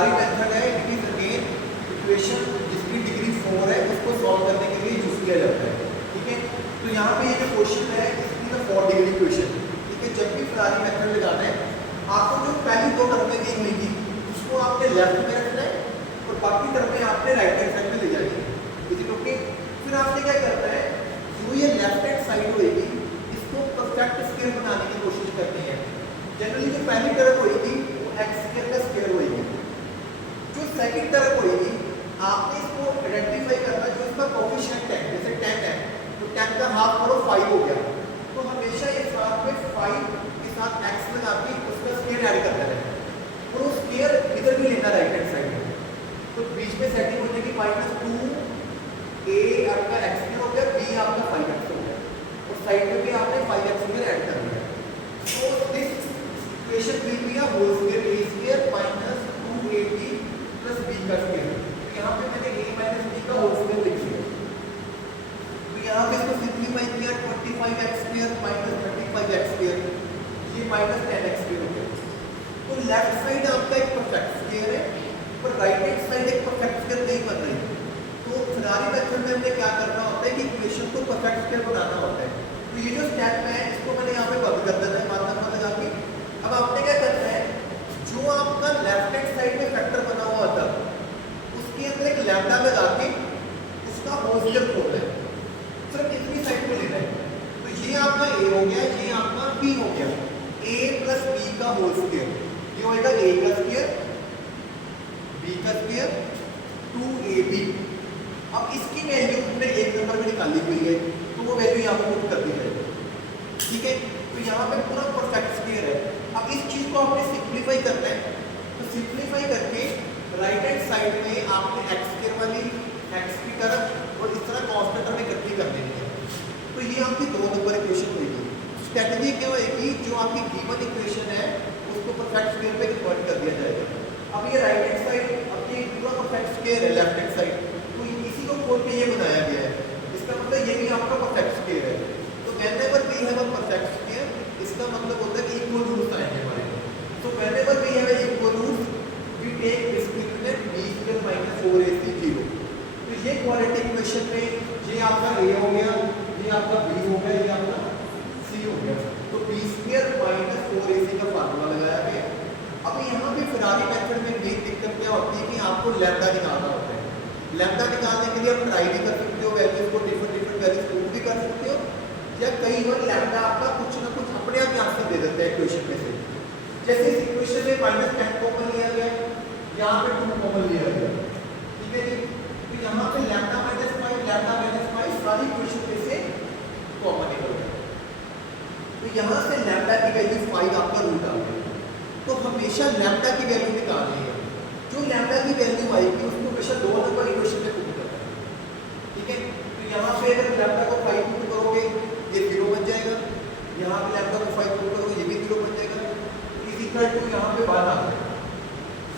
Ferrari method है, it is again equation जिसकी degree 4 है उसको सॉल्व करने के लिए यूज किया जाता है। ठीक है, तो यहाँ पे ये जो क्वेश्चन है इसकी तो 4 डिग्री क्वेश्चन। ठीक है, जब भी फरारी मेथड लगाना है आपको जो पहली 2 टर्में दी हुई थी उसको आपने लेफ्ट में रखना है और बाकी टर्में आपने राइट हैंड साइड में ले जानी है। Is it okay? फिर आपने क्या करना है, जो ये लेफ्ट हैंड साइड होगी इसको परफेक्ट स्क्वायर बनाने की कोशिश करनी है। जनरली जो पहली टर्म होगी वो एक्स स्क्वायर का स्क्वायर होगी। जो सेकंड टर्म होगी आपने इसको आइडेंटिफाई करना जो इसका कोएफिशिएंट है, जैसे 10 है तो 10 का हाफ करो 5 हो गया, तो हमेशा ये साथ में 5 के साथ x लगा के उसका स्क्वायर ऐड करना है और वो स्क्वायर इधर भी लेना राइट हैंड साइड में, तो बीच में सेटिंग हो जाएगी -2 a आपका x स्क्वायर हो गया, b आपका 5x हो गया और साइड में भी आपने 5x स्क्वायर ऐड करना है। तो this equation will be a whole square a square minus 2ab plus b का स्क्वायर। तो यहाँ पे मैंने a माइनस b का होल स्क्वायर लिख दिया, तो यहाँ पे इसको सिंपलीफाई किया 25x square minus 35x square, ये माइनस 10x स्क्वायर हो गया। तो लेफ्ट साइड आपका एक परफेक्ट स्क्वायर है पर राइट हैंड साइड एक परफेक्ट स्क्वायर नहीं बन रही। तो फरारी मेथड में हमने क्या करना होता है कि इक्वेशन को परफेक्ट स्क्वायर बनाना होता है। तो ये जो स्टेप है इसको मैंने यहाँ पे बंद कर देना है मात्रा लगा के। अब आपने क्या करना है, जो आपका लेफ्ट हैंड साइड में फैक्टर बना हुआ था उसके अंदर एक लैम्डा लगा के उसका होल स्क्वायर खोलना है, सिर्फ इतनी साइड को लेना है। तो ये आपका a हो गया, ये आपका b हो गया, a प्लस b का होल स्क्वायर, ये होएगा a का स्क्वायर b का स्क्वायर 2ab। अब इसकी वैल्यू हमने एक नंबर में निकाली हुई है तो वो वैल्यू यहाँ पे पुट कर दी जाएगी। ठीक है, तो यहाँ पे पूरा परफेक्ट स्क्वायर है। अब इस चीज को आपने सिंपलीफाई करना है, तो सिंपलीफाई करके राइट हैंड साइड में आपने x स्क्वायर वाली x की तरफ और इस तरह कांस्टेंट टर्म इकट्ठी कर देनी है। तो ये आपकी 2 नंबर इक्वेशन होगी। स्ट्रेटजी क्या होगी, जो आपकी गिवन इक्वेशन है उसको परफेक्ट स्क्वायर पे कन्वर्ट कर दिया जाएगा। अब ये राइट हैंड साइड अपनी पूरा परफेक्ट स्क्वायर है लेफ्ट हैंड साइड, तो इसी को खोल के ये बनाया गया है। इसका मतलब ये भी आपका परफेक्ट स्क्वायर है। तो whenever we have a perfect square इसका मतलब होता है कि इक्वल रूट्स आएंगे हमारे। तो whenever we have a equal roots we take discriminant b square minus 4ac 0। तो ये क्वाड्रेटिक इक्वेशन में ये आपका a हो गया, ये आपका b हो गया, ये आपका c हो गया। तो b square minus 4ac का फार्मूला लगाया गया। अब यहाँ पे फरारी मेथड में मेन दिक्कत क्या होती है कि आपको लैम्डा निकालना होता है। लैम्डा निकालने के लिए आप ट्राई भी कर सकते हो, वैल्यूज को डिफरेंट वैल्यूज प्रूव भी कर सकते हो, या कई बार लैम्डा आपका कुछ ना कुछ अपने आप आंसर दे देता है इक्वेशन में से। जैसे इस इक्वेशन में -10 कॉमन लिया गया, यहाँ पे 2 कॉमन लिया गया। ठीक है जी, तो यहाँ पे लैम्डा माइनस 5 सारी इक्वेशन में से कॉमन निकल गया। तो यहाँ से लैम्डा की वैल्यू 5 आपका रूट आ गया। तो हमेशा लैम्डा की वैल्यू निकालनी है, जो लैम्डा की वैल्यू आएगी उसको हमेशा 2 नंबर इक्वेशन में पुट करना है। ठीक है, तो यहाँ पे अगर लैम्डा को 5 पुट करोगे ये 0 बन जाएगा, यहाँ पे लैम्डा को 5 पुट करोगे ये भी 0 बन जाएगा, इज इक्वल टू यहाँ पे 1 आ गया।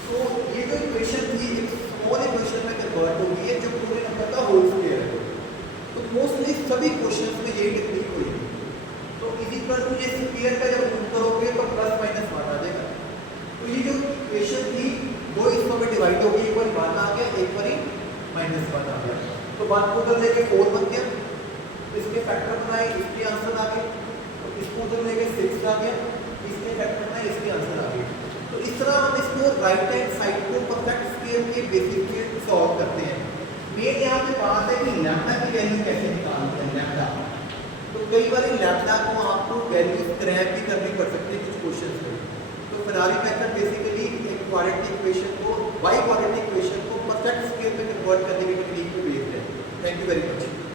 तो ये जो इक्वेशन थी एक स्मॉल इक्वेशन में कन्वर्ट हो गई है जो पूरे नंबर का होल स्क्वायर है। तो मोस्टली सभी क्वेश्चंस में यही टेक्निक हुई है। तो इज इक्वल टू ये स्क्वायर का जब पुट करोगे तो प्लस माइनस 1 आ जाएगा। तो ये जो इक्वेशन थी वो इसमें में डिवाइड हो गई, एक बार 1 आ गया, एक बार -1 आ गया। तो 1 को उधर लेके 4 बन गया, तो इसके फैक्टर बनाए, इसके आंसर आ गए। तो इसको उधर लेके 6 आ गया, इसके फैक्टर बनाए, इसके आंसर आ गए। तो इस तरह हम इसको राइट हैंड साइड को परफेक्ट स्क्वायर के बेसिस पे सॉल्व करते हैं। मेन यहाँ पे बात है कि लैम्डा की वैल्यू कैसे निकालते हैं लैम्डा। तो कई बार लैम्डा को आपको वैल्यू स्क्रैप भी करनी पड़ सकती है कुछ क्वेश्चंस में। तो फरारी मेथड बेसिकली एक क्वाड्रेटिक इक्वेशन को बाई क्वाड्रेटिक इक्वेशन को परफेक्ट स्क्वायर में कन्वर्ट करने की टेक्निक पे बेस्ड है। Thank you very much.